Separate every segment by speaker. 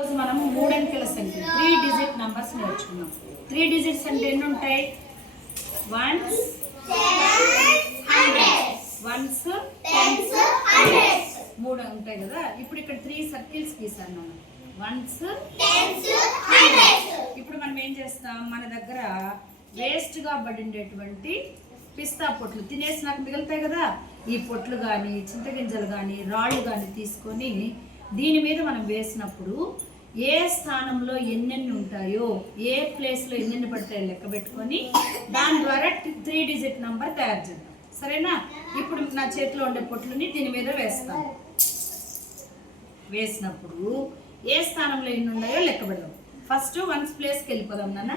Speaker 1: రోజు మనం మూడంకెల సంఖ్య త్రీ డిజిట్ నంబర్స్ నేర్చుకున్నాం. త్రీ డిజిట్స్ అంటే ఎన్ని ఉంటాయి వన్స్ వన్స్ మూడు ఉంటాయి కదా? ఇప్పుడు ఇక్కడ త్రీ సర్కిల్స్ గీసాను మనం. వన్స్ ఇప్పుడు మనం ఏం చేస్తాం? మన దగ్గర వేస్ట్గా పడిండేటువంటి పిస్తా పొట్లు తినేసి నాకు మిగులుతాయి కదా? ఈ పొట్లు కానీ చింతగింజలు కానీ రాళ్ళు కానీ తీసుకొని దీని మీద మనం వేసినప్పుడు ఏ స్థానంలో ఎన్నెన్ని ఉంటాయో ఏ ప్లేస్లో ఎన్నెన్ని పడతాయో లెక్క పెట్టుకొని దాని ద్వారా త్రీ డిజిట్ నంబర్ తయారు చేద్దాం. సరేనా? ఇప్పుడు నా చేతిలో ఉండే పొట్లుని దీని మీద వేస్తాను. వేసినప్పుడు ఏ స్థానంలో ఎన్ని ఉన్నాయో లెక్క పెడదాం. ఫస్ట్ వన్స్ ప్లేస్కి వెళ్ళిపోదాం నాన్న.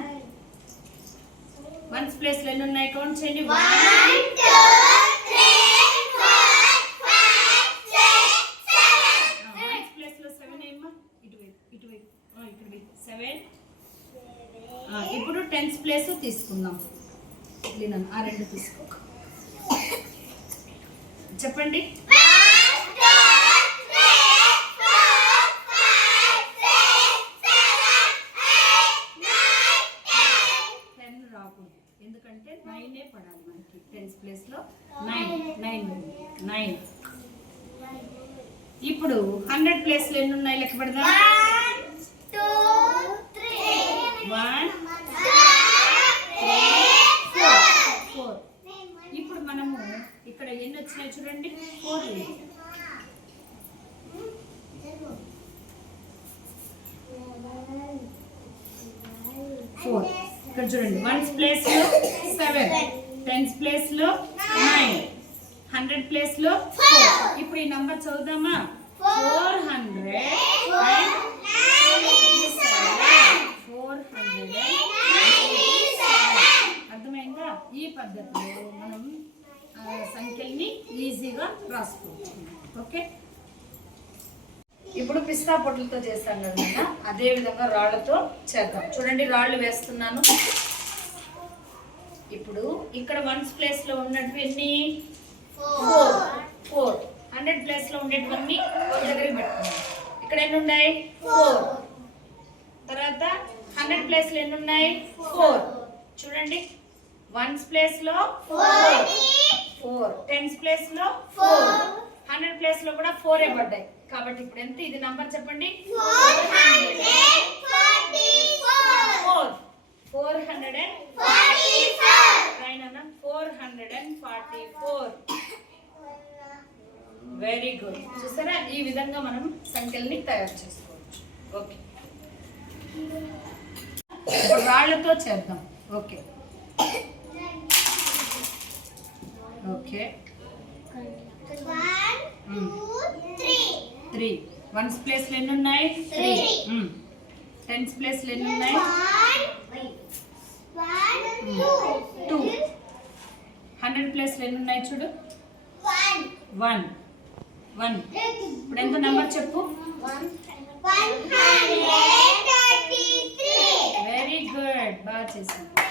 Speaker 1: వన్స్ ప్లేస్లో ఎన్ని ఉన్నాయి? కౌంట్ చేయండి ప్లేస్లో సెవెన్ ఏమ్మా ఇటువైపు ఇటువైపు ఆ, ఇక్కడ సెవెన్ ఇప్పుడు టెన్త్ ప్లేస్ తీసుకుందాం. లీనన్, ఆ రెండు తీసుకో. చెప్పండి. టెన్ రాకూడదు. ఎందుకంటే నైనే పడాలి మనకి. టెన్త్ ప్లేస్లో నైన్ నైన్ నైన్ ఇప్పుడు హండ్రెడ్ ప్లేస్లో ఎన్ని ఉన్నాయి? లెక్క పెడదాం. వన్ ఫోర్ ఇప్పుడు మనము ఇక్కడ ఎన్ని వచ్చినాయి చూడండి? ఫోర్ ఫోర్ ఇక్కడ చూడండి. వన్స్ ప్లేస్లో సెవెన్ టెన్స్ ప్లేస్లో నైన్ హండ్రెడ్ ప్లేస్లో ఫోర్ ఇప్పుడు ఈ number చదువుదామా? Four hundred four hundred. అర్థమైందా? ఈ పద్ధతిలో మనం సంఖ్యల్ని ఈజీగా రాసుకోవచ్చు. ఓకే? ఇప్పుడు పిస్తా పొట్లతో చేస్తాం కదా అదే విధంగా రాళ్ళతో చేద్దాం. చూడండి రాళ్ళు వేస్తున్నాను. ఇప్పుడు ఇక్కడ వన్స్ ప్లేస్లో ఉన్నట్టు ఎన్ని? ఫోర్. ఫోర్. హండ్రెడ్ ప్లేస్లో ఉండేటివన్నీ ఒక దగ్గరికి పెట్టుకున్నాం ఇక్కడ ఎన్ని ఉన్నాయి? ఫోర్. హండ్రెడ్ ప్లేస్లో ఎన్ని ఉన్నాయి ఫోర్ చూడండి. వన్స్ ప్లేస్లో ఫోర్ ఫోర్ టెన్స్ ప్లేస్లో ఫోర్ హండ్రెడ్ ప్లేస్లో కూడా ఫోరే పడ్డాయి. కాబట్టి ఇప్పుడు ఎంత? ఇది నంబర్ చెప్పండి. Four four hundred and four hundred and forty four very good చూసారా? ఈ విధంగా మనం సంఖ్యల్ని తయారు చేసుకోవచ్చు. ఓకే రాళ్ళతో చేద్దాం. Okay. Okay. Three ones place ఎన్ని ఉన్నాయి త్రీ టెన్స్ ప్లేస్ ఎన్ని ఉన్నాయి టూ హండ్రెడ్ ప్లేస్ ఎన్ని ఉన్నాయి చూడు? వన్ వన్ ఇప్పుడు ఎంత నెంబర్ చెప్పు? బాగా చేశాను.